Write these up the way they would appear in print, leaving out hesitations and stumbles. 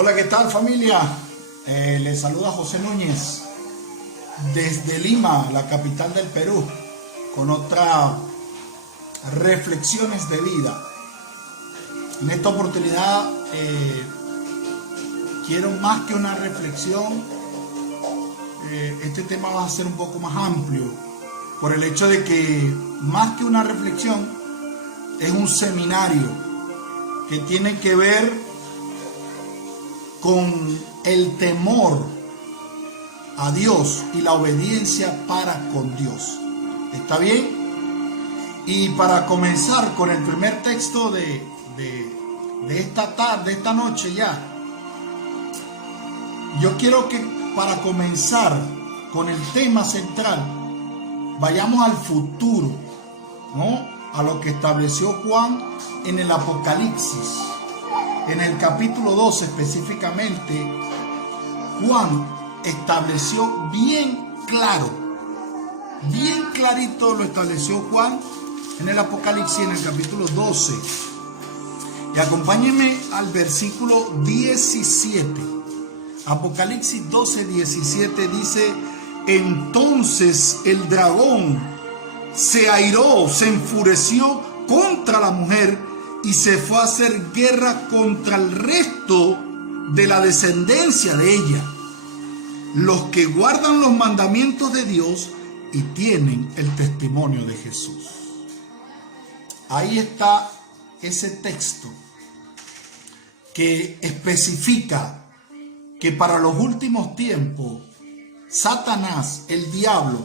Hola, ¿qué tal, familia? Les saluda José Núñez desde Lima, la capital del Perú, con otras reflexiones de vida. En esta oportunidad quiero más que una reflexión, este tema va a ser un poco más amplio, por el hecho de que más que una reflexión es un seminario que tiene que ver con el temor a Dios y la obediencia para con Dios. ¿Está bien? Y para comenzar con el primer texto de esta tarde, de esta noche ya, yo quiero que para comenzar con el tema central vayamos al futuro, ¿no? A lo que estableció Juan en el Apocalipsis. En el capítulo 12 específicamente, Juan estableció bien claro, bien clarito lo estableció Juan en el Apocalipsis, en el capítulo 12. Y acompáñenme al versículo 17. Apocalipsis 12, 17 dice: entonces el dragón se airó, se enfureció contra la mujer y se fue a hacer guerra contra el resto de la descendencia de ella, los que guardan los mandamientos de Dios y tienen el testimonio de Jesús. Ahí está ese texto que especifica que para los últimos tiempos, Satanás, el diablo,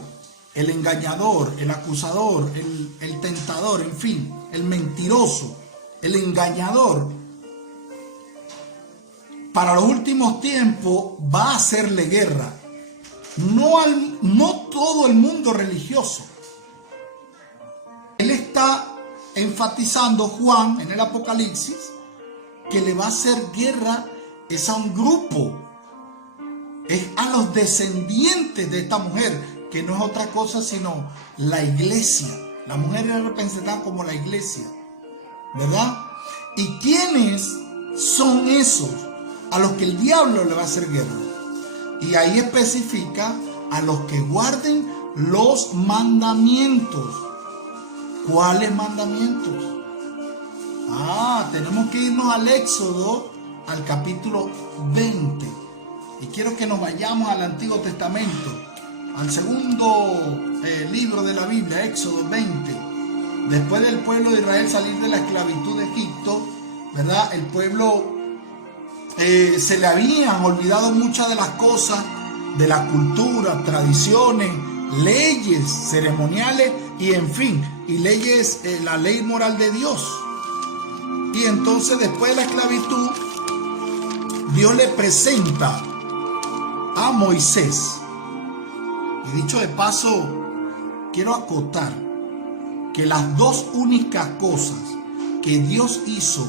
el engañador, el acusador, el tentador, en fin, el mentiroso, el engañador, para los últimos tiempos va a hacerle guerra, no todo el mundo religioso. Él está enfatizando, Juan, en el Apocalipsis, que le va a hacer guerra es a un grupo, es a los descendientes de esta mujer, que no es otra cosa sino la iglesia. La mujer es representada como la iglesia, ¿verdad? ¿Y quiénes son esos a los que el diablo le va a hacer guerra? Y ahí especifica a los que guarden los mandamientos. ¿Cuáles mandamientos? Tenemos que irnos al Éxodo, al capítulo 20. Y quiero que nos vayamos al Antiguo Testamento, al segundo libro de la Biblia, Éxodo 20. Después del pueblo de Israel salir de la esclavitud de Egipto, ¿verdad? El pueblo se le habían olvidado muchas de las cosas de la cultura, tradiciones, leyes ceremoniales y en fin, y leyes, la ley moral de Dios. Y entonces después de la esclavitud, Dios le presenta a Moisés. Y dicho de paso, quiero acotar que las dos únicas cosas que Dios hizo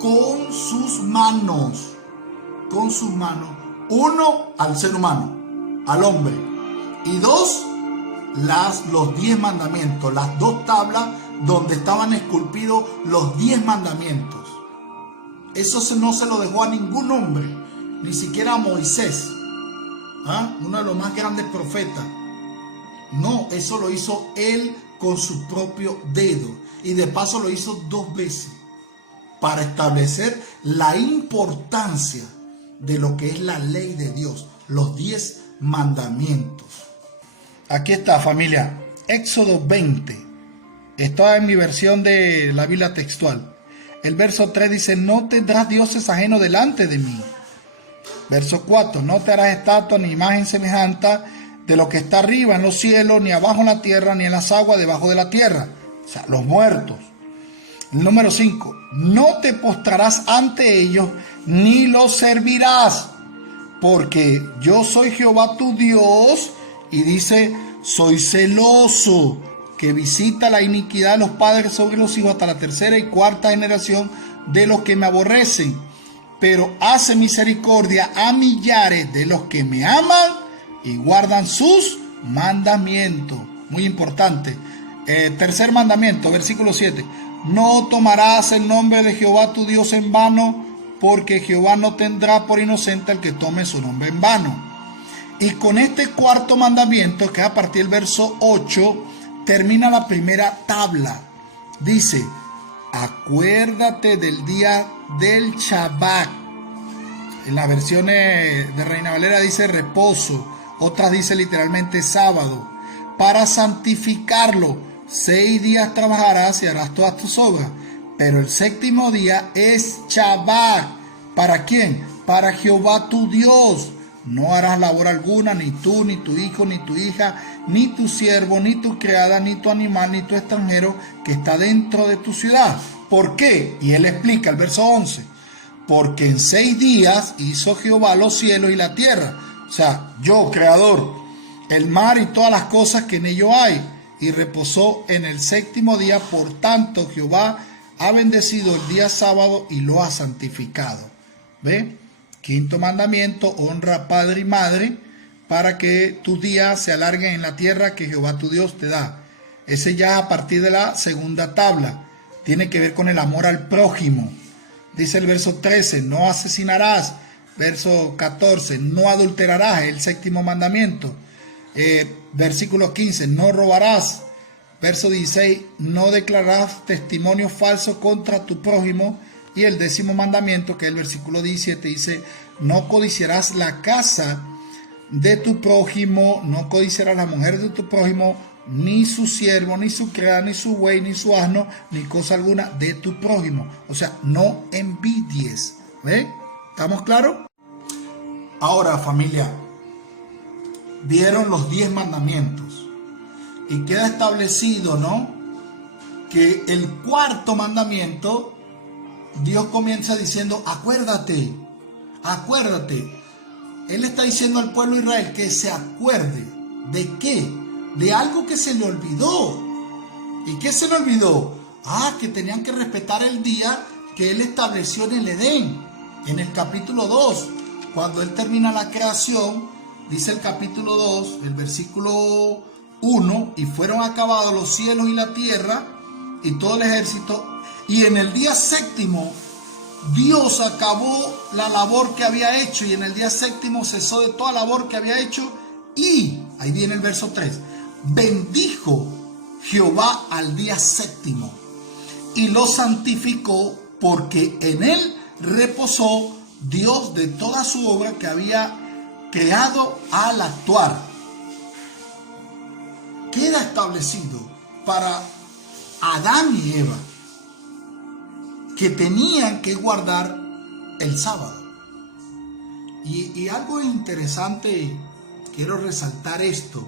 con sus manos, uno, al ser humano, al hombre, y dos, los 10 mandamientos, las dos tablas donde estaban esculpidos los 10 mandamientos. Eso no se lo dejó a ningún hombre, ni siquiera a Moisés, uno de los más grandes profetas. No, eso lo hizo él con su propio dedo, y de paso lo hizo 2 veces para establecer la importancia de lo que es la ley de Dios, los 10 mandamientos. Aquí está, familia, Éxodo 20. Está en mi versión de la Biblia textual. El verso 3 dice: no tendrás dioses ajenos delante de mí. Verso 4: no te harás estatua ni imagen semejante de lo que está arriba en los cielos, ni abajo en la tierra, ni en las aguas debajo de la tierra. O sea, los muertos. El número 5: no te postrarás ante ellos, ni los servirás, porque yo soy Jehová tu Dios, y dice: soy celoso, que visita la iniquidad de los padres sobre los hijos hasta la 3ª y 4ª generación de los que me aborrecen, pero hace misericordia a millares de los que me aman y guardan sus mandamientos. Muy importante. Tercer mandamiento, versículo 7: no tomarás el nombre de Jehová tu Dios en vano, porque Jehová no tendrá por inocente al que tome su nombre en vano. Y con este cuarto mandamiento, que es a partir del verso 8, termina la primera tabla. Dice, acuérdate del día del Shabbat. En las versiones de Reina Valera dice reposo, otras dice literalmente sábado, para santificarlo. 6 días trabajarás y harás todas tus obras, pero el séptimo día es Shabbat. ¿Para quién? Para Jehová tu Dios. No harás labor alguna, ni tú, ni tu hijo, ni tu hija, ni tu siervo, ni tu criada, ni tu animal, ni tu extranjero que está dentro de tu ciudad. ¿Por qué? Y él explica el verso 11. Porque en 6 días hizo Jehová los cielos y la tierra. O sea, yo, creador, el mar y todas las cosas que en ello hay. Y reposó en el séptimo día. Por tanto, Jehová ha bendecido el día sábado y lo ha santificado. ¿Ve? Quinto mandamiento, honra a padre y madre para que tus días se alarguen en la tierra que Jehová tu Dios te da. Ese ya a partir de la segunda tabla. Tiene que ver con el amor al prójimo. Dice el verso 13, no asesinarás. Verso 14, no adulterarás, el séptimo mandamiento. Versículo 15, no robarás. Verso 16, no declararás testimonio falso contra tu prójimo. Y el 10º mandamiento, que es el versículo 17, dice, no codiciarás la casa de tu prójimo, no codiciarás la mujer de tu prójimo, ni su siervo, ni su criada, ni su buey, ni su asno, ni cosa alguna de tu prójimo. O sea, no envidies. ¿Ve? ¿Estamos claros? Ahora, familia, vieron los 10 mandamientos. Y queda establecido, ¿no?, que el cuarto mandamiento, Dios comienza diciendo, acuérdate, acuérdate. Él está diciendo al pueblo de Israel que se acuerde. ¿De qué? De algo que se le olvidó. ¿Y qué se le olvidó? Que tenían que respetar el día que Él estableció en el Edén, en el capítulo 2. Cuando Él termina la creación, dice el capítulo 2, el versículo 1, y fueron acabados los cielos y la tierra y todo el ejército, y en el día séptimo Dios acabó la labor que había hecho, y en el día séptimo cesó de toda labor que había hecho, y, ahí viene el verso 3, bendijo Jehová al día séptimo, y lo santificó, porque en él reposó Dios de toda su obra que había creado al actuar. Queda establecido para Adán y Eva que tenían que guardar el sábado. Y algo interesante, quiero resaltar esto,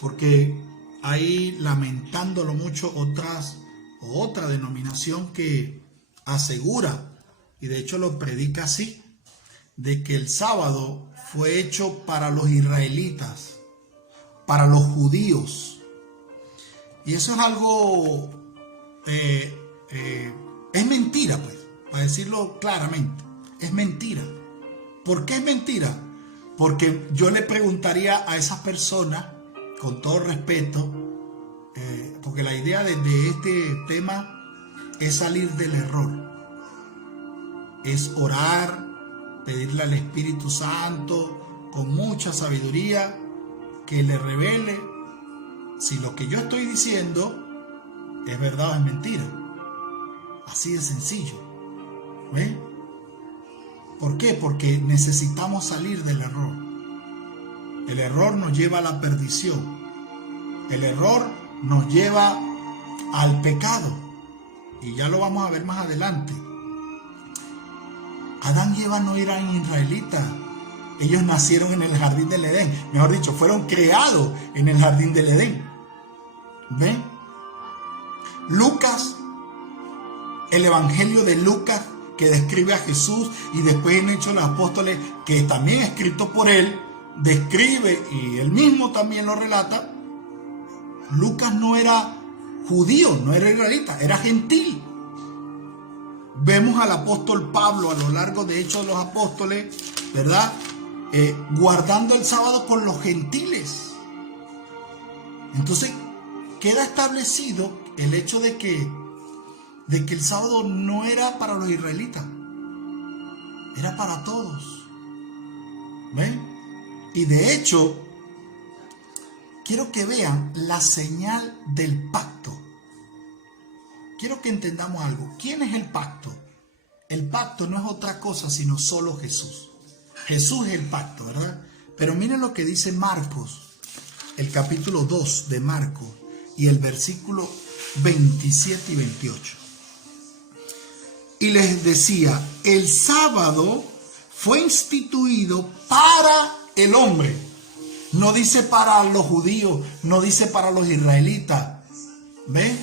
porque hay, lamentándolo mucho, otra denominación que asegura, y de hecho lo predica así, de que el sábado fue hecho para los israelitas, para los judíos. Y eso es algo, es mentira, pues, para decirlo claramente, es mentira. ¿Por qué es mentira? Porque yo le preguntaría a esas personas, con todo respeto, porque la idea de este tema es salir del error, es orar, pedirle al Espíritu Santo con mucha sabiduría que le revele si lo que yo estoy diciendo es verdad o es mentira. Así de sencillo. ¿Ven? ¿Por qué? Porque necesitamos salir del error. El error nos lleva a la perdición. El error nos lleva al pecado. Y ya lo vamos a ver más adelante. Adán y Eva no eran israelitas. Ellos nacieron en el jardín del Edén. Mejor dicho, fueron creados en el jardín del Edén. ¿Ven? Lucas, el evangelio de Lucas, que describe a Jesús, y después en Hechos de los Apóstoles, que también escrito por él, describe, y él mismo también lo relata. Lucas no era judío, no era israelita, era gentil. Vemos al apóstol Pablo a lo largo de Hechos de los Apóstoles, ¿verdad?, guardando el sábado con los gentiles. Entonces queda establecido el hecho de que el sábado no era para los israelitas, Era para todos. ¿Ven? Y de hecho, quiero que vean la señal del pacto. Quiero que entendamos algo. ¿Quién es el pacto? El pacto no es otra cosa sino solo Jesús. Jesús es el pacto, ¿verdad? Pero miren lo que dice Marcos, el capítulo 2 de Marcos y el versículo 27 y 28. Y les decía, el sábado fue instituido para el hombre. No dice para los judíos, no dice para los israelitas. ¿Ve?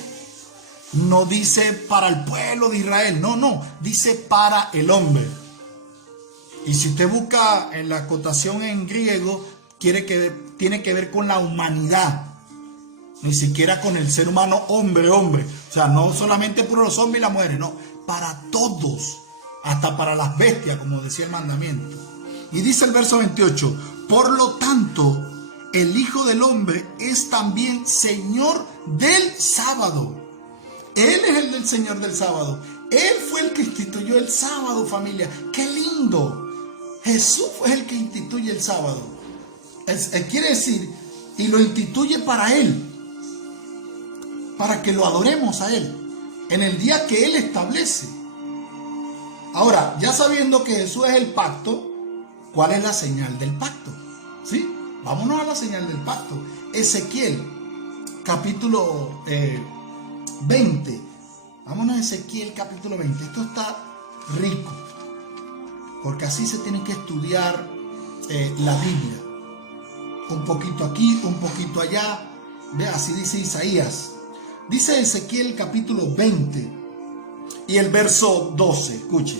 No dice para el pueblo de Israel. No, dice para el hombre. Y si usted busca en la acotación en griego, tiene que ver con la humanidad. Ni siquiera con el ser humano hombre. O sea, no solamente por los hombres y las mujeres, no. Para todos, hasta para las bestias, como decía el mandamiento. Y dice el verso 28, por lo tanto, el Hijo del Hombre es también Señor del sábado. Él es el del Señor del sábado. Él fue el que instituyó el sábado, familia. ¡Qué lindo! Jesús fue el que instituye el sábado. Quiere decir, y lo instituye para Él, para que lo adoremos a Él, en el día que Él establece. Ahora, ya sabiendo que Jesús es el pacto, ¿cuál es la señal del pacto? ¿Sí? Vámonos a la señal del pacto. Ezequiel, capítulo 20. Vámonos a Ezequiel, capítulo 20. Esto está rico, porque así se tiene que estudiar la Biblia. Un poquito aquí, un poquito allá. Ve, así dice Isaías. Dice Ezequiel capítulo 20 y el verso 12, escuche.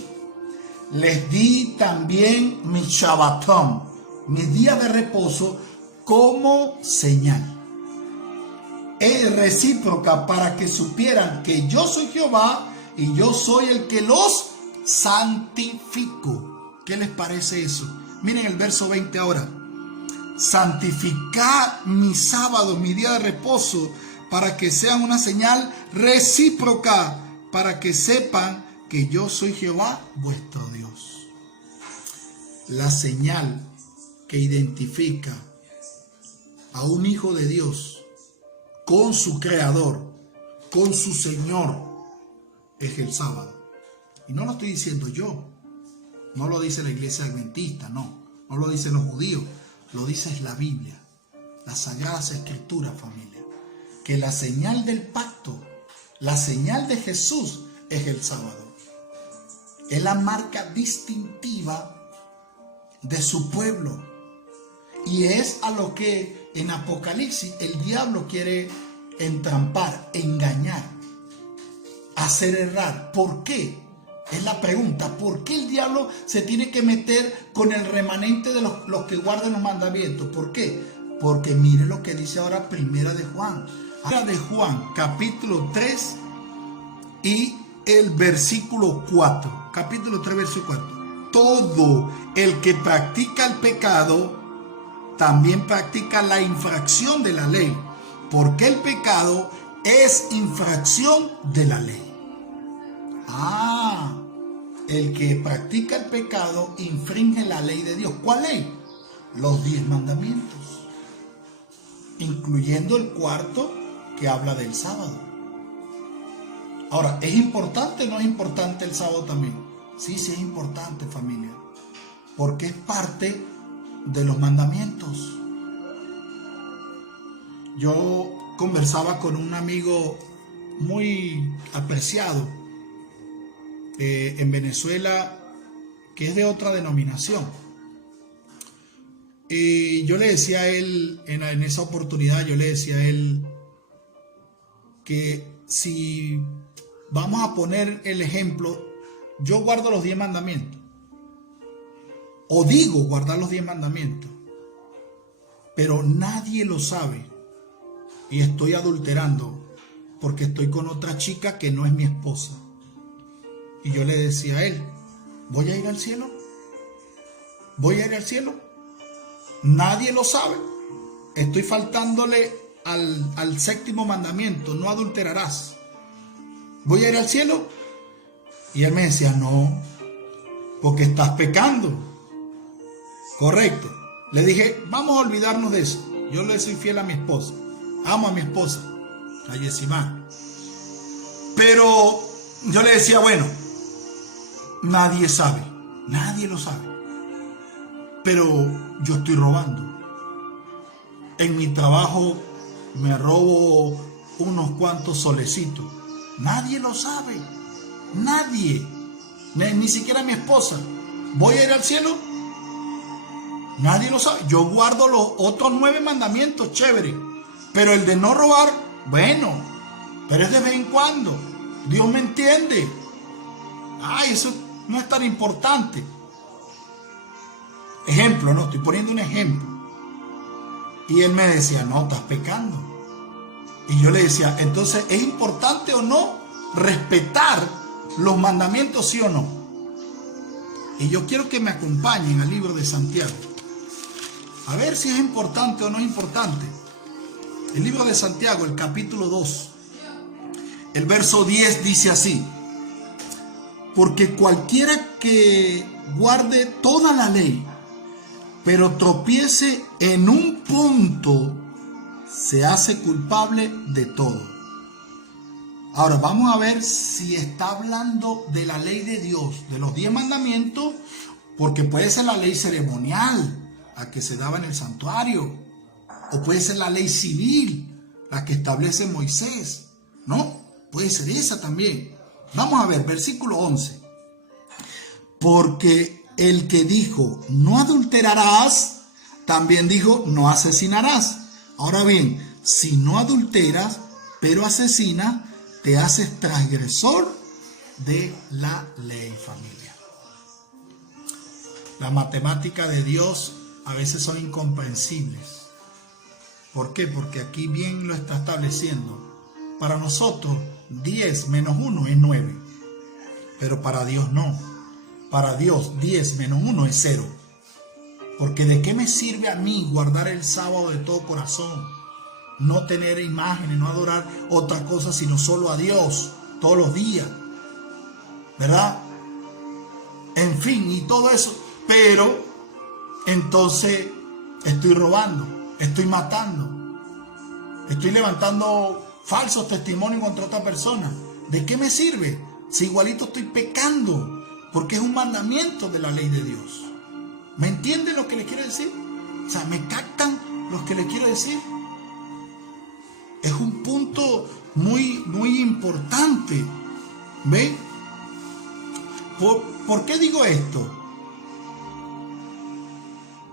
Les di también mi Shabbatón, mi día de reposo, como señal. Es recíproca para que supieran que yo soy Jehová y yo soy el que los santifico. ¿Qué les parece eso? Miren el verso 20 ahora. Santificad mi sábado, mi día de reposo, para que sean una señal recíproca, para que sepan que yo soy Jehová, vuestro Dios. La señal que identifica a un hijo de Dios con su creador, con su Señor, es el sábado. Y no lo estoy diciendo yo, no lo dice la iglesia adventista, no lo dicen los judíos, lo dice la Biblia, las sagradas escrituras, familia. Que la señal del pacto, la señal de Jesús es el sábado. Es la marca distintiva de su pueblo. Y es a lo que en Apocalipsis el diablo quiere entrampar, engañar, hacer errar. ¿Por qué? Es la pregunta. ¿Por qué el diablo se tiene que meter con el remanente de los que guardan los mandamientos? ¿Por qué? Porque mire lo que dice ahora Primera de Juan. Primera de Juan, capítulo 3 y el versículo 4. Capítulo 3, versículo 4. Todo el que practica el pecado también practica la infracción de la ley, porque el pecado es infracción de la ley. El que practica el pecado infringe la ley de Dios. ¿Cuál ley? Los 10 mandamientos, incluyendo el cuarto que habla del sábado. Ahora, ¿es importante o no es importante el sábado también? Sí es importante, familia, porque es parte de los mandamientos. Yo conversaba con un amigo muy apreciado en Venezuela, que es de otra denominación, y yo le decía a él, en esa oportunidad, yo le decía a él que si vamos a poner el ejemplo, yo guardo los 10 mandamientos, o digo guardar los 10 mandamientos, pero nadie lo sabe, y estoy adulterando porque estoy con otra chica que no es mi esposa. Y yo le decía a él, ¿voy a ir al cielo? ¿Voy a ir al cielo? Nadie lo sabe. Estoy faltándole al séptimo mandamiento, no adulterarás. ¿Voy a ir al cielo? Y él me decía, no, porque estás pecando. Correcto. Le dije, vamos a olvidarnos de eso. Yo le soy fiel a mi esposa. Amo a mi esposa, a Yesimá. Pero yo le decía, bueno, nadie sabe. Nadie lo sabe. Pero yo estoy robando. En mi trabajo me robo unos cuantos solecitos. Nadie lo sabe. Nadie. Ni siquiera mi esposa. ¿Voy a ir al cielo? Nadie lo sabe. Yo guardo los otros 9 mandamientos, chévere. Pero el de no robar, bueno, pero es de vez en cuando. Dios me entiende. Ay, eso no es tan importante. Ejemplo, no, estoy poniendo un ejemplo. Y él me decía, no, estás pecando. Y yo le decía, entonces, ¿es importante o no respetar los mandamientos, sí o no? Y yo quiero que me acompañen al libro de Santiago. A ver si es importante o no es importante. El libro de Santiago, el capítulo 2, el verso 10 dice así: porque cualquiera que guarde toda la ley, pero tropiece en un punto, se hace culpable de todo. Ahora vamos a ver si está hablando de la ley de Dios, de los 10 mandamientos, porque puede ser la ley ceremonial, la que se daba en el santuario, o puede ser la ley civil, la que establece Moisés, ¿no? Puede ser esa también. Vamos a ver, versículo 11. Porque el que dijo, no adulterarás, también dijo, no asesinarás. Ahora bien, si no adulteras, pero asesinas, te haces transgresor de la ley, familia. Las matemáticas de Dios a veces son incomprensibles. ¿Por qué? Porque aquí bien lo está estableciendo. Para nosotros 10 menos 1 es 9. Pero para Dios no. Para Dios 10 menos 1 es 0. Porque ¿de qué me sirve a mí guardar el sábado de todo corazón? No tener imágenes, no adorar otra cosa sino solo a Dios todos los días. ¿Verdad? En fin, y todo eso. Pero entonces estoy robando, estoy matando, estoy levantando falsos testimonios contra otra persona. ¿De qué me sirve? Si igualito estoy pecando, porque es un mandamiento de la ley de Dios. ¿Me entienden lo que les quiero decir? O sea, ¿me captan lo que les quiero decir? Es un punto muy, muy importante. ¿Ven? ¿Por qué digo esto?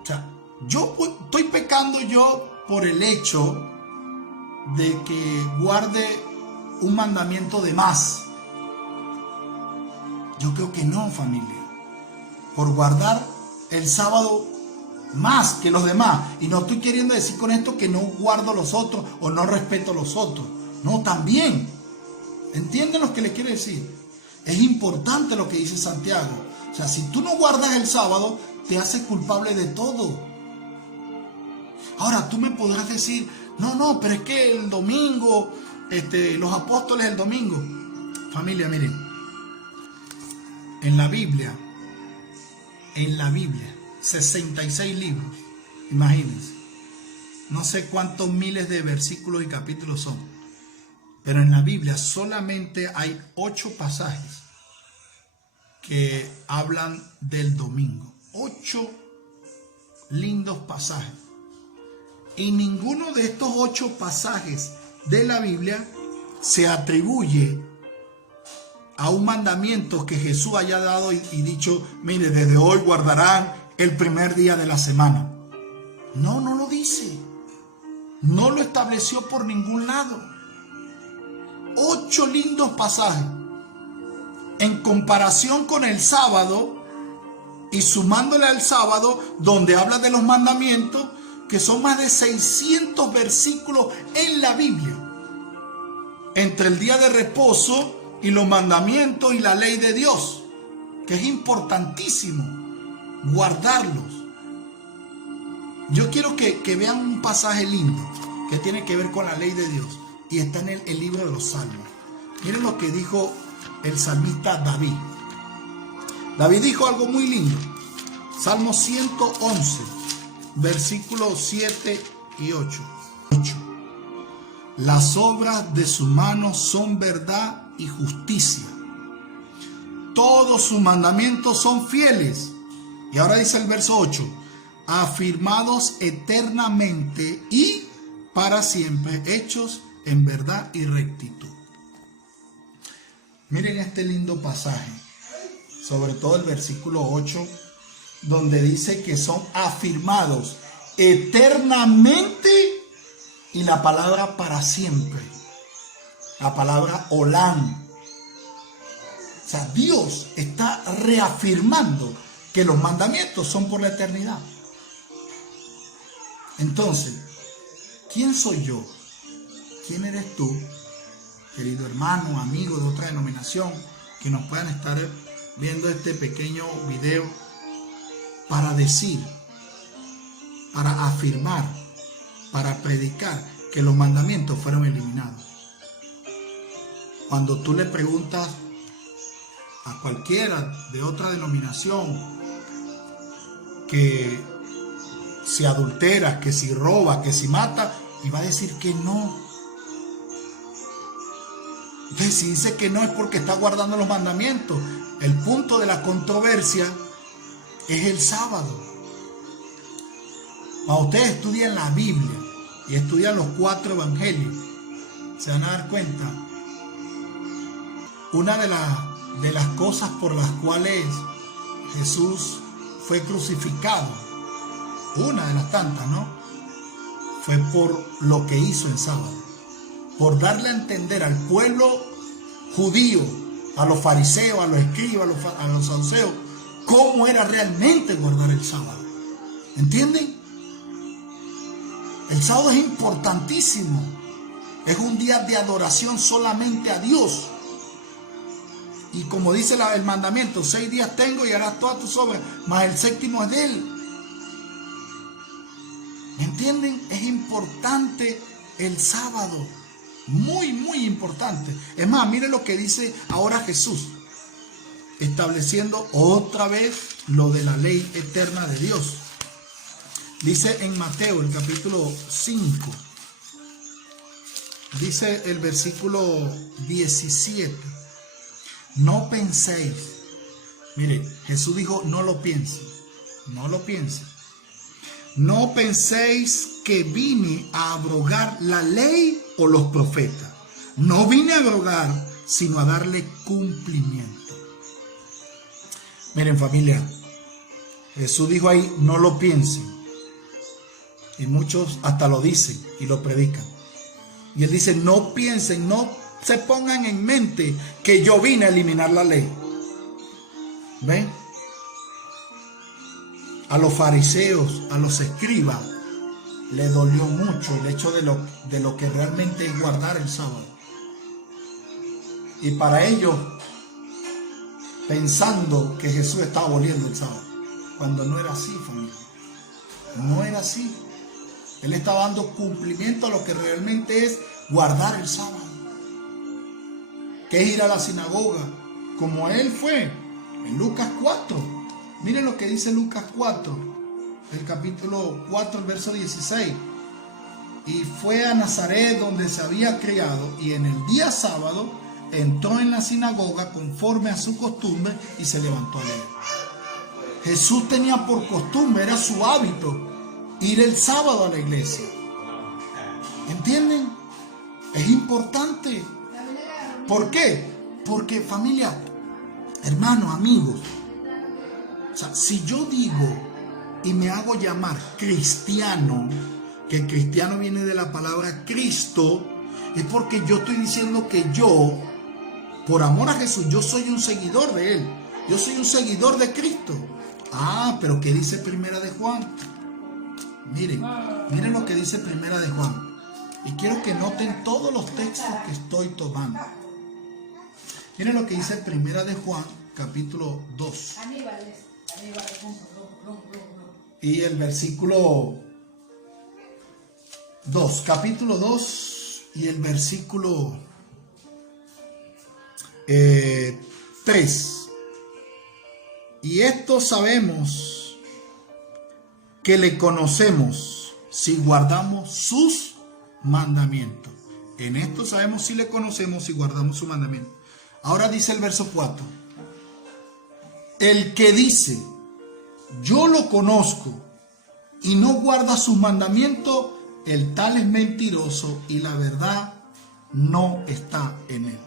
O sea, yo estoy pecando yo por el hecho de que guarde un mandamiento de más. Yo creo que no, familia. Por guardar el sábado más que los demás. Y no estoy queriendo decir con esto que no guardo los otros o no respeto los otros. No, también. ¿Entienden lo que les quiero decir? Es importante lo que dice Santiago. O sea, si tú no guardas el sábado, te haces culpable de todo. Ahora, tú me podrás decir, no, pero es que el domingo, los apóstoles el domingo. Familia, miren, en la Biblia, 66 libros, imagínense. No sé cuántos miles de versículos y capítulos son, pero en la Biblia solamente hay 8 pasajes que hablan del domingo. 8 lindos pasajes. Y ninguno de estos 8 pasajes de la Biblia se atribuye a un mandamiento que Jesús haya dado y dicho, mire, desde hoy guardarán el primer día de la semana. No lo dice. No lo estableció por ningún lado. 8 lindos pasajes. En comparación con el sábado y sumándole al sábado, donde habla de los mandamientos, que son más de 600 versículos en la Biblia. Entre el día de reposo y los mandamientos y la ley de Dios, que es importantísimo guardarlos. Yo quiero que vean un pasaje lindo que tiene que ver con la ley de Dios y está en el libro de los Salmos. Miren lo que dijo el salmista David. David dijo algo muy lindo. Salmo 111, versículos 7 y 8. Las obras de su mano son verdad y justicia. Todos sus mandamientos son fieles. Y ahora dice el verso 8. Afirmados eternamente y para siempre, hechos en verdad y rectitud. Miren este lindo pasaje, sobre todo el versículo 8, donde dice que son afirmados eternamente y la palabra para siempre, la palabra olam. O sea, Dios está reafirmando que los mandamientos son por la eternidad. Entonces, ¿quién soy yo? ¿Quién eres tú, querido hermano, amigo de otra denominación, que nos puedan estar viendo este pequeño video para decir, para afirmar, para predicar que los mandamientos fueron eliminados? Cuando tú le preguntas a cualquiera de otra denominación que si adultera, que si roba, que si mata, y va a decir que no. Entonces, si dice que no es porque está guardando los mandamientos. El punto de la controversia es el sábado. Cuando ustedes estudian la Biblia y estudian los 4 evangelios, se van a dar cuenta. Una de las cosas por las cuales Jesús fue crucificado, una de las tantas, ¿no?, fue por lo que hizo en sábado, por darle a entender al pueblo judío, a los fariseos, a los escribas, a los saduceos, cómo era realmente guardar el sábado. ¿Entienden? El sábado es importantísimo. Es un día de adoración solamente a Dios. Y como dice el mandamiento, 6 días tengo y harás todas tus obras, mas el séptimo es de Él. ¿Me entienden? Es importante el sábado. Muy, muy importante. Es más, miren lo que dice ahora Jesús, estableciendo otra vez lo de la ley eterna de Dios. Dice en Mateo, el capítulo 5, dice el versículo 17. No penséis. Mire, Jesús dijo, no lo piensen. No lo piensen. No penséis que vine a abrogar la ley o los profetas. No vine a abrogar, sino a darle cumplimiento. Miren, familia, Jesús dijo ahí, no lo piensen. Y muchos hasta lo dicen y lo predican. Y Él dice, no piensen, no se pongan en mente que yo vine a eliminar la ley. ¿Ven? A los fariseos, a los escribas, le dolió mucho el hecho de lo que realmente es guardar el sábado. Y para ellos, pensando que Jesús estaba aboliendo el sábado, cuando no era así, familia. No era así. Él estaba dando cumplimiento a lo que realmente es guardar el sábado, que es ir a la sinagoga, como Él fue en Lucas 4. Miren lo que dice Lucas 4, el capítulo 4, el verso 16. Y fue a Nazaret donde se había criado, y en el día sábado entró en la sinagoga conforme a su costumbre y se levantó a leer. Jesús tenía por costumbre, era su hábito, ir el sábado a la iglesia. ¿Entienden? Es importante. ¿Por qué? Porque, familia, hermanos, amigos, o sea, si yo digo y me hago llamar cristiano, que cristiano viene de la palabra Cristo, es porque yo estoy diciendo que yo, por amor a Jesús, yo soy un seguidor de Él. Yo soy un seguidor de Cristo. Ah, pero ¿qué dice Primera de Juan? Miren lo que dice Primera de Juan. Y quiero que noten todos los textos que estoy tomando. Miren lo que dice Primera de Juan, capítulo 2. Y el versículo 2, capítulo 2 y el versículo 3. Y esto sabemos que le conocemos si guardamos sus mandamientos. En esto sabemos si le conocemos si guardamos su mandamiento. Ahora dice el verso 4. El que dice, yo lo conozco y no guarda sus mandamientos, el tal es mentiroso y la verdad no está en él.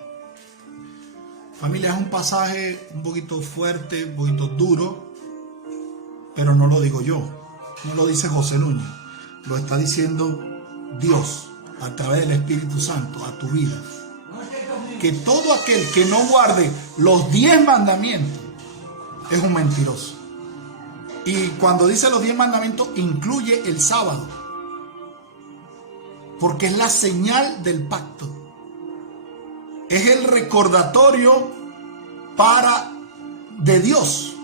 Familia, es un pasaje un poquito fuerte, un poquito duro, pero no lo digo yo, no lo dice José Núñez, lo está diciendo Dios a través del Espíritu Santo a tu vida. Que todo aquel que no guarde los 10 mandamientos es un mentiroso. Y cuando dice los 10 mandamientos, incluye el sábado, porque es la señal del pacto. Es el recordatorio de Dios,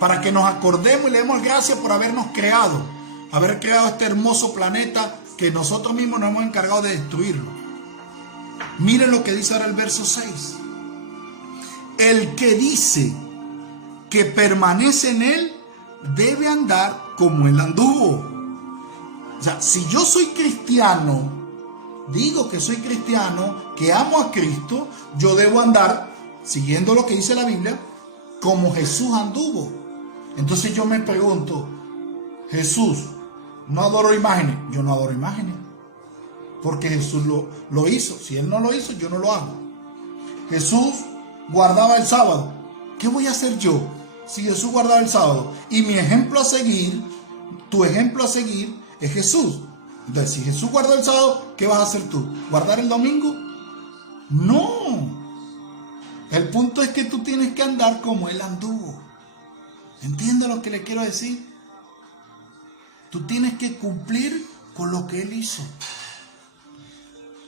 para que nos acordemos y le demos gracias por habernos creado, haber creado este hermoso planeta que nosotros mismos nos hemos encargado de destruirlo. Miren lo que dice ahora el verso 6. El que dice que permanece en él debe andar como él anduvo. O sea, si yo soy cristiano, digo que soy cristiano, que amo a Cristo, yo debo andar, siguiendo lo que dice la Biblia, como Jesús anduvo. Entonces yo me pregunto, Jesús, ¿no adoro imágenes? Yo no adoro imágenes, porque Jesús lo hizo. Si Él no lo hizo, yo no lo hago. Jesús guardaba el sábado. ¿Qué voy a hacer yo si Jesús guardaba el sábado? Y mi ejemplo a seguir, tu ejemplo a seguir es Jesús. Entonces, si Jesús guardó el sábado, ¿qué vas a hacer tú? ¿Guardar el domingo? No. El punto es que tú tienes que andar como Él anduvo. ¿Entiendes lo que le quiero decir? Tú tienes que cumplir con lo que Él hizo.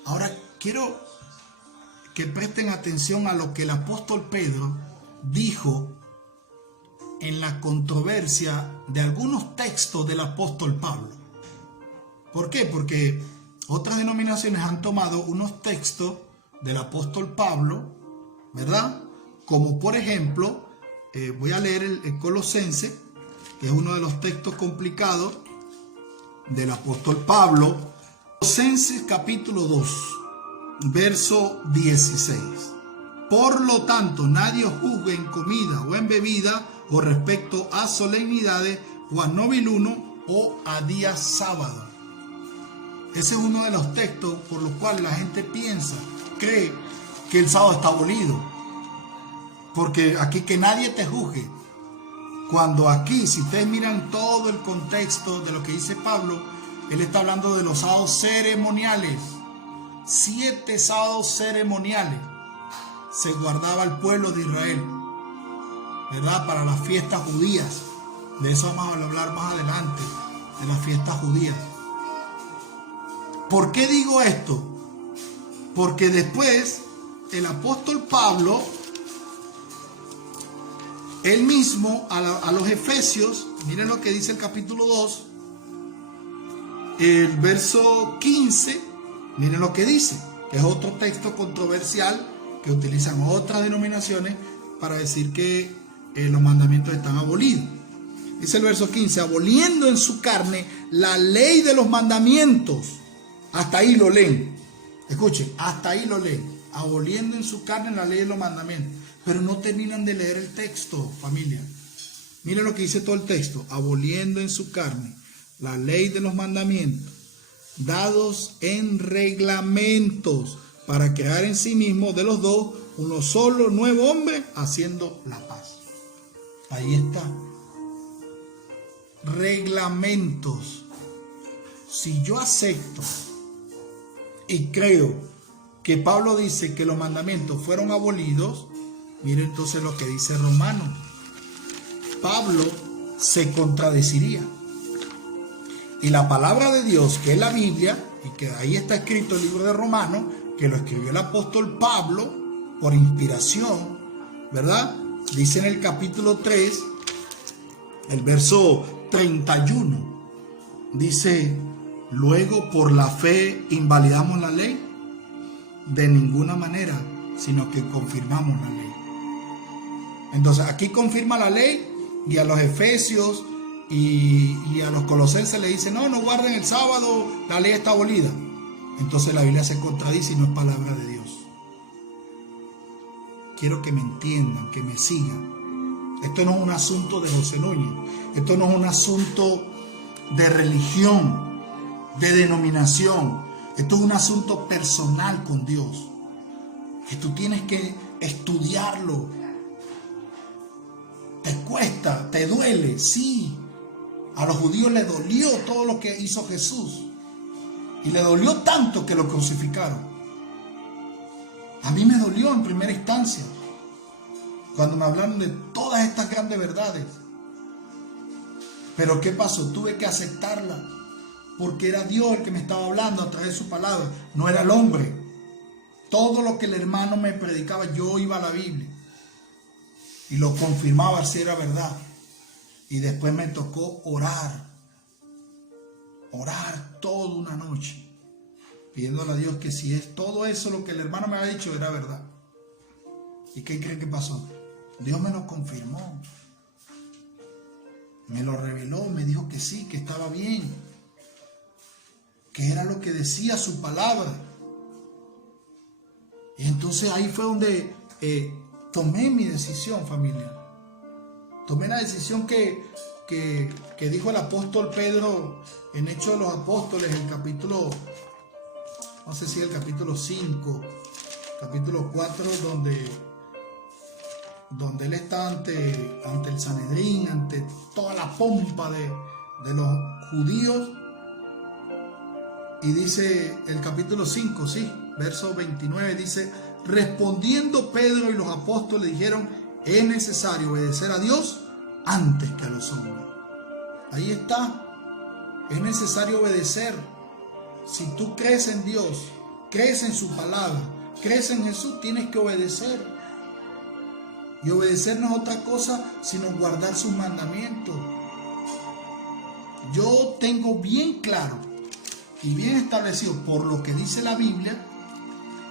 Ahora, quiero que presten atención a lo que el apóstol Pedro dijo en la controversia de algunos textos del apóstol Pablo. ¿Por qué? Porque otras denominaciones han tomado unos textos del apóstol Pablo, ¿verdad? Como por ejemplo, voy a leer el Colosense, que es uno de los textos complicados del apóstol Pablo. Colosenses capítulo 2, verso 16. Por lo tanto, nadie os juzgue en comida o en bebida, o respecto a solemnidades, o a noviluno, o a día sábado. Ese es uno de los textos por los cuales la gente cree que el sábado está abolido. Porque aquí que nadie te juzgue. Cuando aquí, si ustedes miran todo el contexto de lo que dice Pablo, él está hablando de los sábados ceremoniales. 7 sábados ceremoniales se guardaba el pueblo de Israel, ¿verdad? Para las fiestas judías. De eso vamos a hablar más adelante, de las fiestas judías. ¿Por qué digo esto? Porque después el apóstol Pablo, él mismo a los Efesios, miren lo que dice el capítulo 2, el verso 15, miren lo que dice, que es otro texto controversial que utilizan otras denominaciones para decir que los mandamientos están abolidos. Dice el verso 15, aboliendo en su carne la ley de los mandamientos. Hasta ahí lo leen. Escuchen, hasta ahí lo leen. Aboliendo en su carne la ley de los mandamientos. Pero no terminan de leer el texto, familia. Miren lo que dice todo el texto. Aboliendo en su carne la ley de los mandamientos, dados en reglamentos, para crear en sí mismo de los dos uno solo nuevo hombre, haciendo la paz. Ahí está. Reglamentos. Si yo acepto y creo que Pablo dice que los mandamientos fueron abolidos, miren entonces lo que dice Romanos. Pablo se contradeciría. Y la palabra de Dios, que es la Biblia, y que ahí está escrito el libro de Romanos, que lo escribió el apóstol Pablo por inspiración, ¿verdad? Dice en el capítulo 3, el verso 31, dice: luego por la fe invalidamos la ley, de ninguna manera, sino que confirmamos la ley. Entonces aquí confirma la ley, y a los efesios y a los colosenses le dice, no guarden el sábado, la ley está abolida. Entonces la Biblia se contradice y no es palabra de Dios. Quiero que me entiendan, que me sigan. Esto no es un asunto de José Núñez. Esto no es un asunto de religión, de denominación. Esto es un asunto personal con Dios, que tú tienes que estudiarlo. Te cuesta, te duele, sí. A los judíos les dolió todo lo que hizo Jesús. Y le dolió tanto que lo crucificaron. A mí me dolió en primera instancia, cuando me hablaron de todas estas grandes verdades. Pero ¿qué pasó? Tuve que aceptarla, porque era Dios el que me estaba hablando a través de su palabra, no era el hombre. Todo lo que el hermano me predicaba, yo iba a la Biblia y lo confirmaba si era verdad. Y después me tocó orar toda una noche, pidiéndole a Dios que si es todo eso lo que el hermano me había dicho era verdad. ¿Y qué creen que pasó? Dios me lo confirmó, me lo reveló, me dijo que sí, que estaba bien, que era lo que decía su palabra. Y entonces ahí fue donde tomé mi decisión, familia. Tomé la decisión que dijo el apóstol Pedro en Hechos de los Apóstoles, el capítulo, no sé si el capítulo 5, capítulo 4, donde él está ante el Sanedrín, ante toda la pompa de los judíos. Y dice el capítulo 5, sí, verso 29, dice, respondiendo Pedro y los apóstoles dijeron, es necesario obedecer a Dios antes que a los hombres. Ahí está. Es necesario obedecer. Si tú crees en Dios, crees en su palabra, crees en Jesús, tienes que obedecer. Y obedecer no es otra cosa sino guardar sus mandamientos. Yo tengo bien claro y bien establecido por lo que dice la Biblia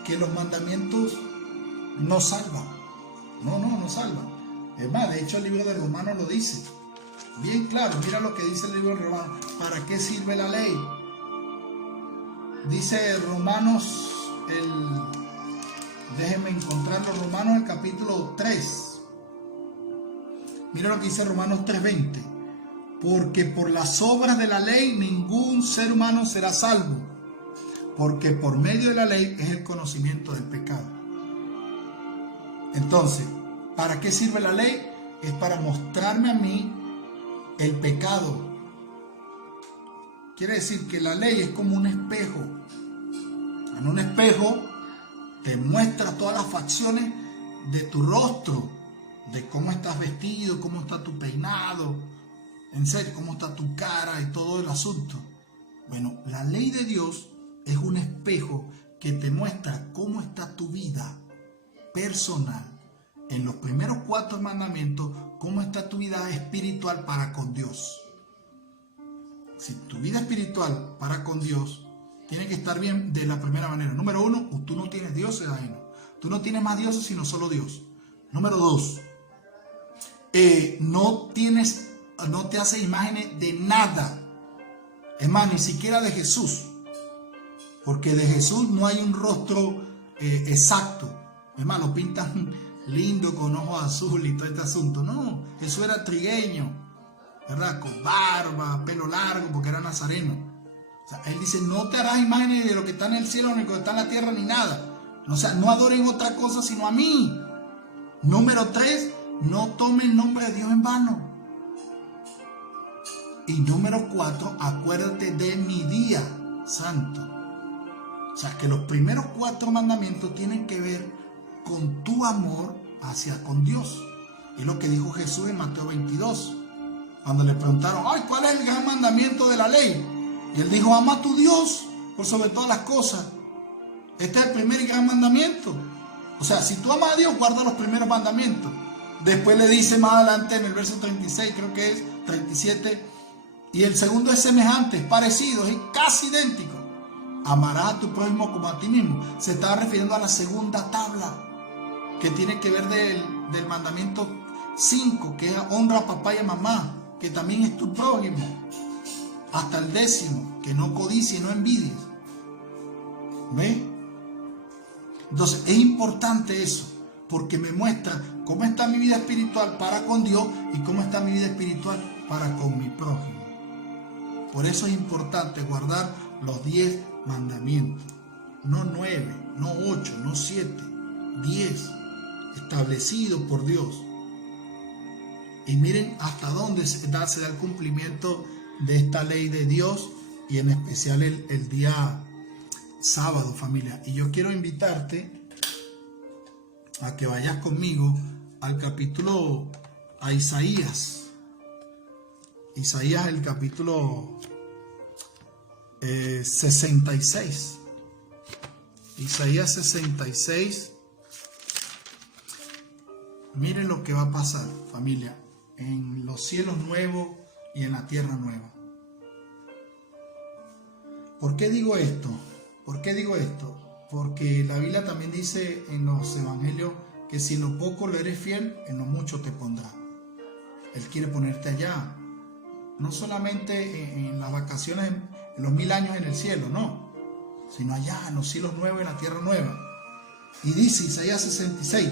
que los mandamientos no salvan. No salvan. Es más, de hecho el libro de Romanos lo dice bien claro. Mira lo que dice el libro de Romanos. ¿Para qué sirve la ley? Dice Romanos, déjenme encontrarlo, Romanos el capítulo 3. Mira lo que dice Romanos 3:20. Porque por las obras de la ley ningún ser humano será salvo, porque por medio de la ley es el conocimiento del pecado. Entonces, ¿para qué sirve la ley? Es para mostrarme a mí el pecado. Quiere decir que la ley es como un espejo. En un espejo te muestra todas las facciones de tu rostro, de cómo estás vestido, cómo está tu peinado, en serio, cómo está tu cara y todo el asunto. Bueno, la ley de Dios es un espejo que te muestra cómo está tu vida personal. En los primeros 4 mandamientos, cómo está tu vida espiritual para con Dios. Si tu vida espiritual para con Dios tiene que estar bien de la primera manera. Número 1, tú no tienes dioses ajenos. Tú no tienes más dioses sino solo Dios. Número 2, no te haces imágenes de nada. Es más, ni siquiera de Jesús. Porque de Jesús no hay un rostro exacto. Es más, lo pintan lindo con ojos azules y todo este asunto. No, Jesús era trigueño, ¿verdad? Con barba, pelo largo, porque era nazareno. O sea, él dice, no te harás imágenes de lo que está en el cielo, ni lo que está en la tierra, ni nada. O sea, no adoren otra cosa sino a mí. Número 3, no tomen el nombre de Dios en vano. Y número 4, acuérdate de mi día santo. O sea, que los primeros 4 mandamientos tienen que ver con tu amor hacia con Dios. Es lo que dijo Jesús en Mateo 22. Cuando le preguntaron, ¿cuál es el gran mandamiento de la ley? Y él dijo, ama a tu Dios por sobre todas las cosas. Este es el primer y gran mandamiento. O sea, si tú amas a Dios, guarda los primeros mandamientos. Después le dice más adelante en el verso 36, creo que es 37, y el segundo es semejante, es parecido, es casi idéntico. Amarás a tu prójimo como a ti mismo. Se está refiriendo a la segunda tabla, que tiene que ver del mandamiento 5, que honra a papá y a mamá, que también es tu prójimo. Hasta el 10, que no codicies y no envidies. ¿Ve? Entonces es importante eso, porque me muestra cómo está mi vida espiritual para con Dios y cómo está mi vida espiritual para con mi prójimo. Por eso es importante guardar los 10 mandamientos. No 9, no 8, no 7, 10, establecidos por Dios. Y miren hasta dónde se da el cumplimiento de esta ley de Dios, y en especial el día sábado, familia. Y yo quiero invitarte a que vayas conmigo al capítulo, a Isaías. Isaías, el capítulo 66. Isaías 66. Miren lo que va a pasar, familia, en los cielos nuevos y en la tierra nueva. ¿Por qué digo esto? ¿Por qué digo esto? Porque la Biblia también dice en los evangelios que si en lo poco le eres fiel, en lo mucho te pondrá. Él quiere ponerte allá. No solamente en las vacaciones, en los 1000 años en el cielo, no. Sino allá, en los cielos nuevos y en la tierra nueva. Y dice Isaías 66,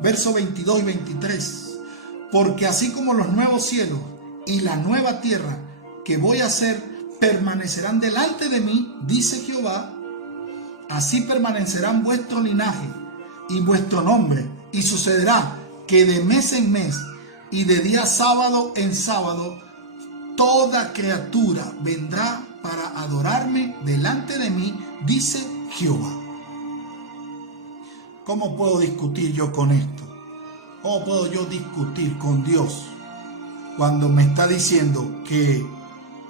versos 22 y 23. Porque así como los nuevos cielos y la nueva tierra que voy a hacer permanecerán delante de mí, dice Jehová, así permanecerán vuestro linaje y vuestro nombre, y sucederá que de mes en mes y de día sábado en sábado, toda criatura vendrá para adorarme delante de mí, dice Jehová. ¿Cómo puedo discutir yo con esto? ¿Cómo puedo yo discutir con Dios cuando me está diciendo que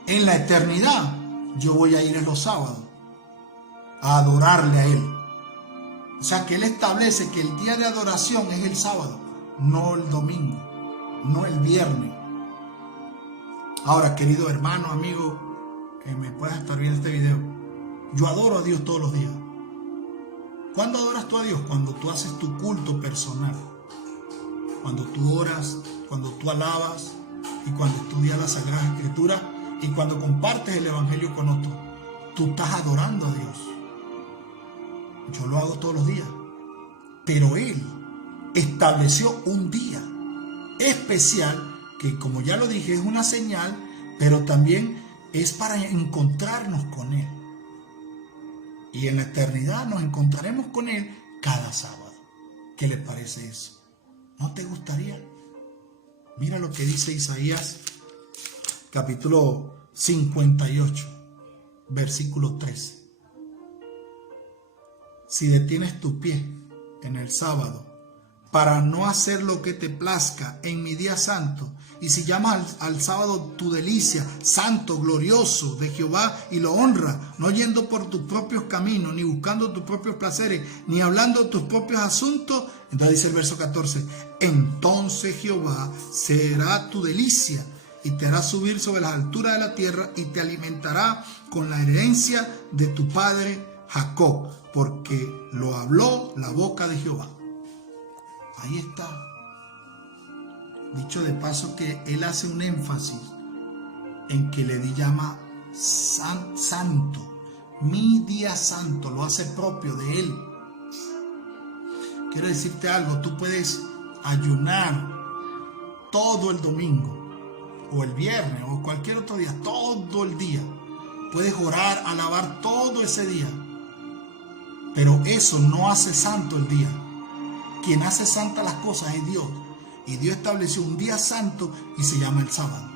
en la eternidad yo voy a ir en los sábados a adorarle a Él? O sea, que Él establece que el día de adoración es el sábado, no el domingo, no el viernes. Ahora, querido hermano, amigo, que me puedas estar viendo este video, yo adoro a Dios todos los días. ¿Cuándo adoras tú a Dios? Cuando tú haces tu culto personal, cuando tú oras, cuando tú alabas y cuando estudias las Sagradas Escrituras y cuando compartes el Evangelio con otros. Tú estás adorando a Dios. Yo lo hago todos los días. Pero Él estableció un día especial que, como ya lo dije, es una señal, pero también es para encontrarnos con Él. Y en la eternidad nos encontraremos con Él cada sábado. ¿Qué le parece eso? ¿No te gustaría? Mira lo que dice Isaías, capítulo 58, versículo 13. Si detienes tu pie en el sábado para no hacer lo que te plazca en mi día santo, y si llamas al sábado tu delicia, santo, glorioso de Jehová, y lo honra, no yendo por tus propios caminos, ni buscando tus propios placeres, ni hablando tus propios asuntos, entonces dice el verso 14, entonces Jehová será tu delicia, y te hará subir sobre las alturas de la tierra, y te alimentará con la herencia de tu padre Jacob, porque lo habló la boca de Jehová. Ahí está. Dicho de paso que él hace un énfasis en que le llama santo. Mi día santo, lo hace propio de él. Quiero decirte algo, tú puedes ayunar todo el domingo, o el viernes, o cualquier otro día, todo el día. Puedes orar, alabar todo ese día. Pero eso no hace santo el día. Quien hace santa las cosas es Dios. Y Dios estableció un día santo y se llama el sábado.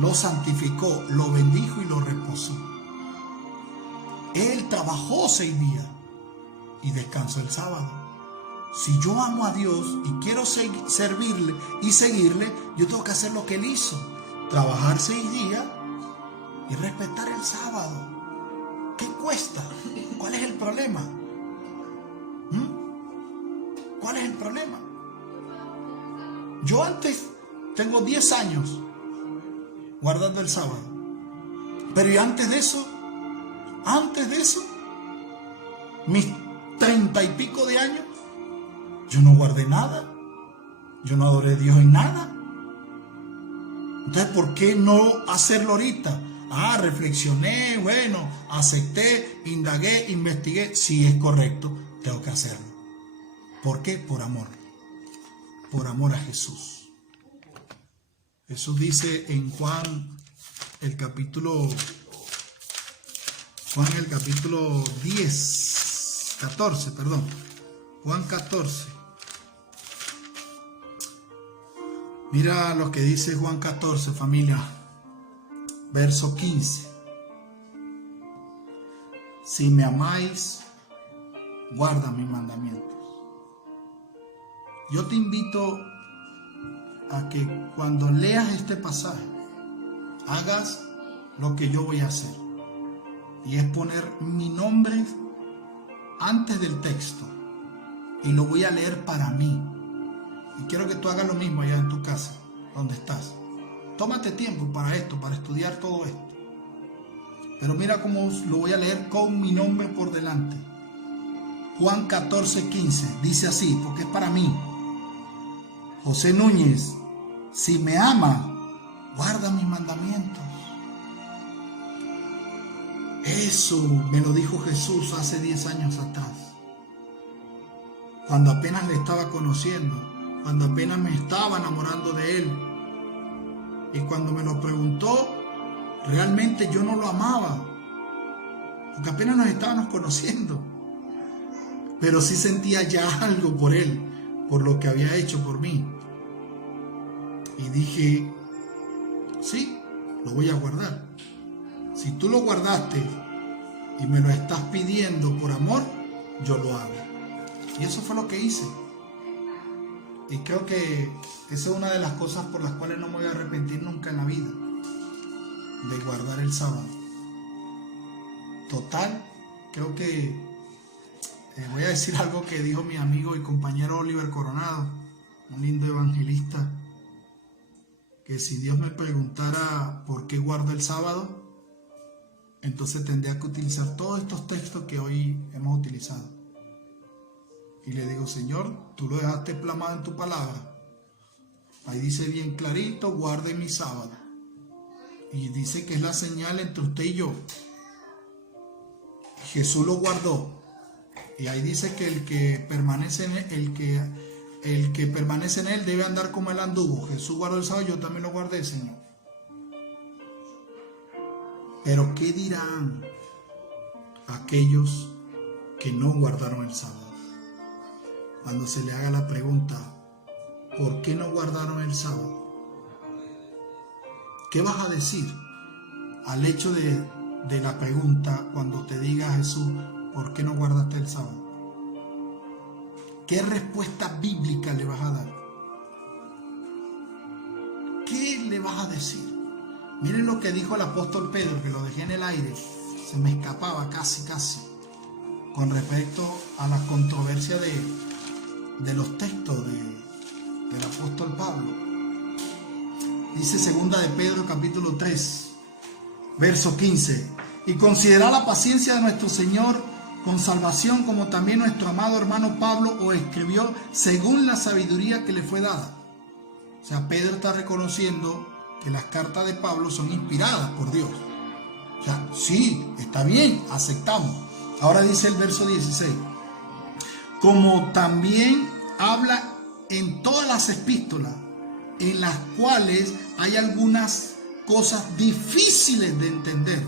Lo santificó, lo bendijo y lo reposó. Él trabajó 6 días y descansó el sábado. Si yo amo a Dios y quiero servirle y seguirle, yo tengo que hacer lo que Él hizo. Trabajar 6 días y respetar el sábado. ¿Qué cuesta? ¿Cuál es el problema? ¿Cuál es el problema? Yo antes tengo 10 años guardando el sábado. Pero y antes de eso, mis 30 y pico de años, yo no guardé nada. Yo no adoré a Dios en nada. Entonces, ¿por qué no hacerlo ahorita? Reflexioné, bueno, acepté, indagué, investigué. Si es correcto, tengo que hacerlo. ¿Por qué? Por amor a Jesús. Jesús dice en Juan el capítulo 14, Juan 14. Mira lo que dice Juan 14, familia, verso 15. Si me amáis, guarda mis mandamientos. Yo te invito a que cuando leas este pasaje, hagas lo que yo voy a hacer. Y es poner mi nombre antes del texto. Y lo voy a leer para mí. Y quiero que tú hagas lo mismo allá en tu casa, donde estás. Tómate tiempo para esto, para estudiar todo esto. Pero mira cómo lo voy a leer con mi nombre por delante. Juan 14, 15. Dice así, porque es para mí. José Núñez, si me ama, guarda mis mandamientos. Eso me lo dijo Jesús hace 10 años atrás. Cuando apenas le estaba conociendo. Cuando apenas me estaba enamorando de él. Y cuando me lo preguntó, realmente yo no lo amaba. Porque apenas nos estábamos conociendo. Pero sí sentía ya algo por él, por lo que había hecho por mí. Y dije, sí, lo voy a guardar. Si tú lo guardaste y me lo estás pidiendo por amor, yo lo hago. Y eso fue lo que hice. Y creo que esa es una de las cosas por las cuales no me voy a arrepentir nunca en la vida. De guardar el sábado. Total, creo que voy a decir algo que dijo mi amigo y compañero Oliver Coronado, un lindo evangelista, que si Dios me preguntara por qué guardo el sábado, entonces tendría que utilizar todos estos textos que hoy hemos utilizado. Y le digo, Señor, tú lo dejaste plasmado en tu palabra. Ahí dice bien clarito, guarde mi sábado. Y dice que es la señal entre usted y yo. Jesús lo guardó. Y ahí dice que el que permanece en él, el que permanece en él debe andar como él anduvo. Jesús guardó el sábado, yo también lo guardé, Señor. Pero ¿qué dirán aquellos que no guardaron el sábado? Cuando se le haga la pregunta, ¿por qué no guardaron el sábado? ¿Qué vas a decir al hecho de la pregunta cuando te diga Jesús, ¿por qué no guardaste el sábado? ¿Qué respuesta bíblica le vas a dar? ¿Qué le vas a decir? Miren lo que dijo el apóstol Pedro, que lo dejé en el aire, se me escapaba casi, con respecto a la controversia de los textos del apóstol Pablo. Dice segunda de Pedro capítulo 3, verso 15, y considerad la paciencia de nuestro Señor con salvación, como también nuestro amado hermano Pablo os escribió según la sabiduría que le fue dada. O sea, Pedro está reconociendo que las cartas de Pablo son inspiradas por Dios. O sea, sí, está bien, aceptamos. Ahora dice el verso 16, como también habla en todas las epístolas, en las cuales hay algunas cosas difíciles de entender,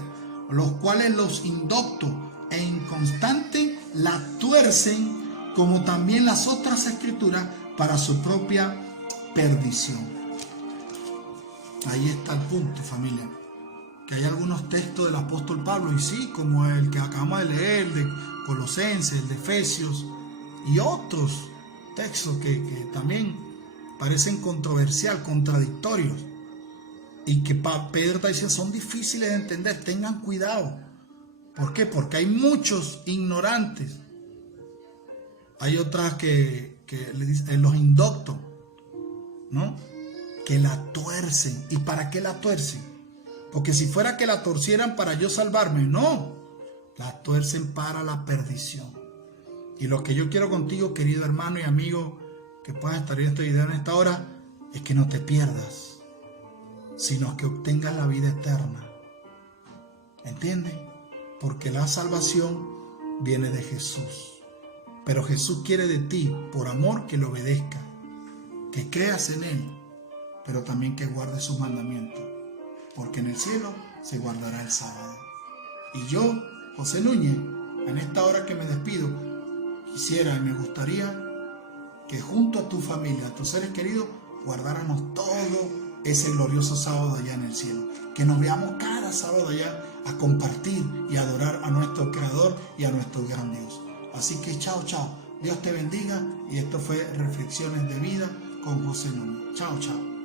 los cuales los indoctos e inconstantes la tuercen, como también las otras escrituras, para su propia perdición. Ahí está el punto, familia. Que hay algunos textos del apóstol Pablo, y sí, como el que acabamos de leer, el de Colosenses, el de Efesios, y otros textos que también parecen controversial, contradictorios, y que Pedro está diciendo son difíciles de entender. Tengan cuidado. ¿Por qué? Porque hay muchos ignorantes. Hay otras que le dicen los indoctos, ¿no? Que la tuercen. ¿Y para qué la tuercen? Porque si fuera que la torcieran para yo salvarme, no. La tuercen para la perdición. Y lo que yo quiero contigo, querido hermano y amigo, que puedas estar viendo este video en esta hora es que no te pierdas, sino que obtengas la vida eterna. ¿Entiendes? Porque la salvación viene de Jesús. Pero Jesús quiere de ti, por amor, que lo obedezcas, que creas en Él, pero también que guardes sus mandamientos, porque en el cielo se guardará el sábado. Y yo, José Núñez, en esta hora que me despido, quisiera y me gustaría que junto a tu familia, a tus seres queridos, guardáramos todo ese glorioso sábado allá en el cielo. Que nos veamos cada sábado allá a compartir y adorar a nuestro Creador y a nuestro gran Dios. Así que chao, chao. Dios te bendiga y esto fue Reflexiones de Vida con José Núñez. Chao, chao.